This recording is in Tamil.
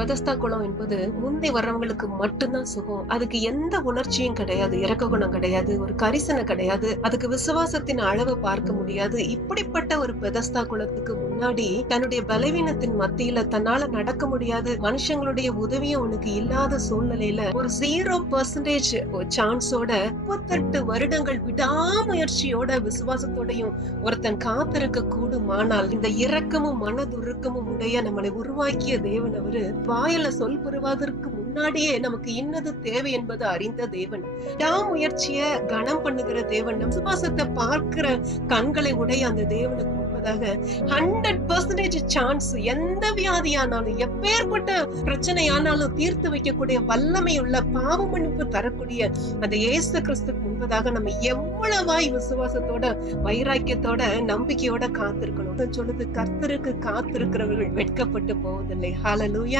பெதஸ்தா குளம் என்பது முந்தி வர்றவங்களுக்கு மட்டும்தான் சுகம். அதுக்கு எந்த உணர்ச்சியும் கிடையாது, இரக்க குணம் கிடையாது, ஒரு கரிசனை கிடையாது, அதுக்கு விசுவாசத்தின் அளவை பார்க்க முடியாது. இப்படிப்பட்ட ஒரு பெதஸ்தா குளத்துக்கு முன்னாடி தன்னுடைய பலவீனத்தின் மத்தியில தன்னால நடக்க முடியாது, மனுஷங்களுடைய உதவியும் உனக்கு இல்லாத சூழ்நிலையில ஒரு 0% சான்ஸோட 38 வருடங்கள் விடாமுயற்சியோட விசுவாசத்தோடையும் ஒருத்தன் காத்திருக்க கூடுமானால், இந்த இரக்கமும் மனதுருக்கமும் உடைய நம்மளை உருவாக்கிய தேவன் அவரு வாயில சொல் பெறுவதற்கு முன்னாடியே நமக்கு இன்னது தேவை என்பது அறிந்த தேவன், விடாமுயற்சிய கனம் பண்ணுகிற தேவன், நம் விசுவாசத்தை பார்க்கிற கண்களை உடைய அந்த தேவனுக்கு முன்பதாக 100% சான்ஸ், எந்த வியாதியானாலும் எப்பேற்பட்ட பிரச்சனையானாலும் தீர்த்து வைக்கக்கூடிய வல்லமையுள்ள பாவ மன்னிப்பு தரக்கூடிய அந்த இயேசு கிறிஸ்துக்கு முன்பதாக நம்ம எவ்வளவாய் விசுவாசத்தோட வைராக்கியத்தோட நம்பிக்கையோட காத்திருக்கணும் சொல்லுது. கர்த்தருக்கு காத்திருக்கிறவர்கள் வெட்கப்பட்டு போவதில்லை. ஹல்லேலூயா.